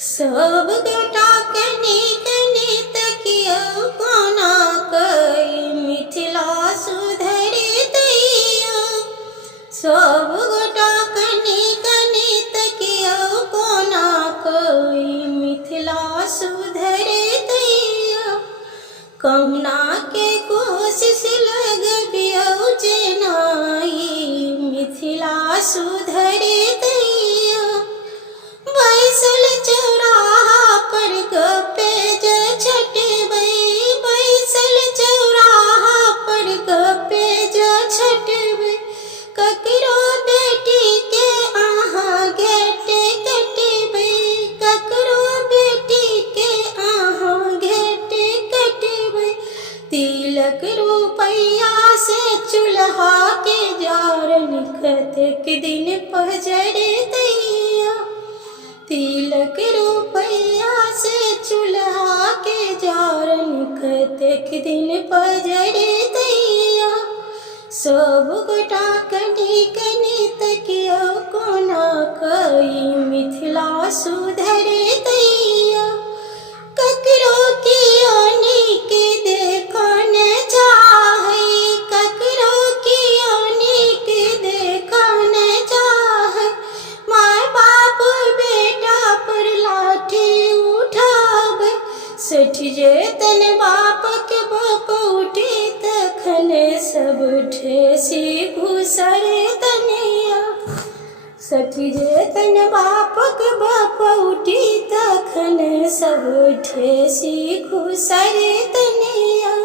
सब गोटा कनी कनी तकियो कोना कई मिथिला सुधरि दैया। सब गोटा कनी कनी तकियो कोना कई मिथिला सुधरि दैया। कहुना के कोशिश लगबियो जेनाई मिथिला सुधरि दैया। बैसल चौराहा पर गपे जे छटबै, बैसल चौराहा पर गपे जे छटबै। ककरो बेटी के अहाँ घेटे कटबै, ककरो बेटी के अहाँ घेटे कटबै। तिलक रुपैया से चूल्हा के जारन कतेक दिन पजरि दैया। तिलक रुपैया से चूल्हा के जारन कतेक दिन पजरि दैया। सब गोटा कनी कनी तकियो कोना कई मिथिला सुधरि दैया। ककरो कियो नीक देखन चाहै, ककरो कियो नीक देखन चाहै। माय बाप बेटा पर लाठी उठाबै, सठि जेतन बापक बपौटी तखन सब ठेसी घुसर तनिया। सठि जेतन बापक बपौटी तखन सब ठेसी घुसर तनिया।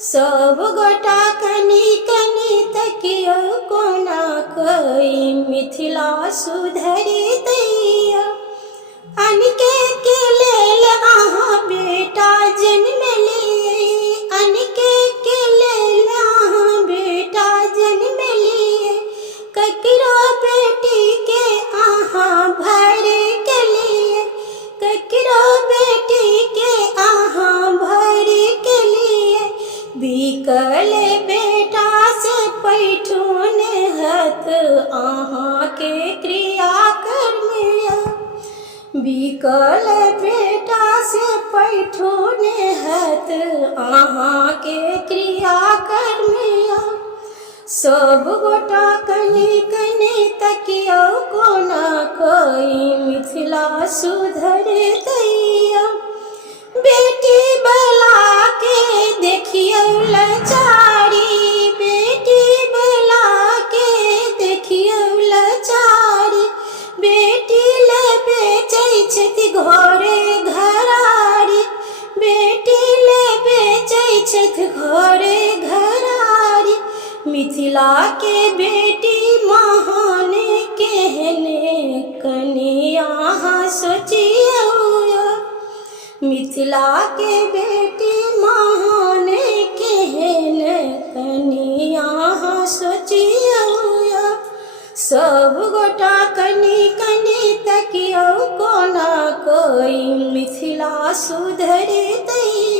सब गोटा कनी कनी तकियो कोना कई मिथिला सुधरि दैया। अनके के लेल अहाँ बेटा जन्मलियै, अनके के लेल अहाँ बेटा जन्मलियै। ककरो बेटी के अहाँ भरि केलियै, ककरो बेटी के अहाँ भरि केलियै। बिकल बेटा से पैठून हत अहाँ के क्रियाकर्म। बिकल बेटा से पैठून हत अहाँ के क्रियाकर्म। सब गोटा कनी कनी तकियो कोना कई मिथिला सुधरि दैया। बेटी बला के देखियो लाचारी, बेटी बला के देखियो लाचारी। बेटी ले बेचै छथि घरे घरारी, बेटी ले बेचै छथि घरे घरारी। मिथिला के बेटी महान केहने कनी अहाँ सोचियौ। मिथिला के बेटी महान केहन कनी अहाँ सोचियौ। सब गोटा कनी कनी तकियो कोना कई मिथिला सुधरि दैया।